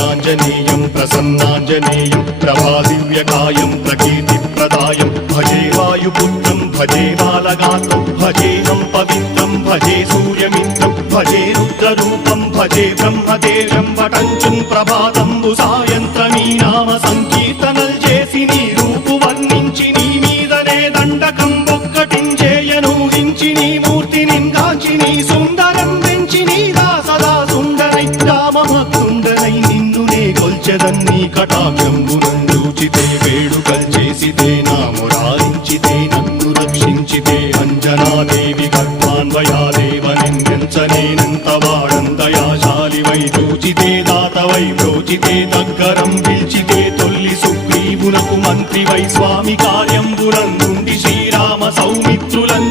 आञ्जनेयं प्रसन्नाञ्जनेयं प्रभादिव्यकायं प्रकीर्तिप्रदायं भजे वायुपुत्रं भजे बालगात्रं भजेऽहं पवित्रं भजे सूर्यमित्रं भजे रुद्ररूपं भजे ब्रह्मदेवं वटञ्चुं प्रभाతంబు సాయంత్రమీ నామ సంకీర్తనల్ చేసి నీ రూపు వర్ణించి నీ మీదనే దండకం ఒక్కటించేయను హించి నీ మూర్తిని గాంచి నీ సుందరం పెంచి నీ దాసదా సుందరై రామభక్తుండనై నిన్నునే కొల్చెదన్నీ కటాక్షంబునందూచితే వేడుకల్ చేసితే నా మురారించితే నన్ను రక్షించితే అంజనాదేవి గర్భాన్వయాదేవనెంచనేనంత వాడంతయాశాలివై చూచితే దాతవై ప్రోచితే దగ్గరం పిలిచితే తొల్లి సుగ్రీవునకు మంత్రివై స్వామి కార్యంబునందుండి శ్రీరామ సౌమిత్రులం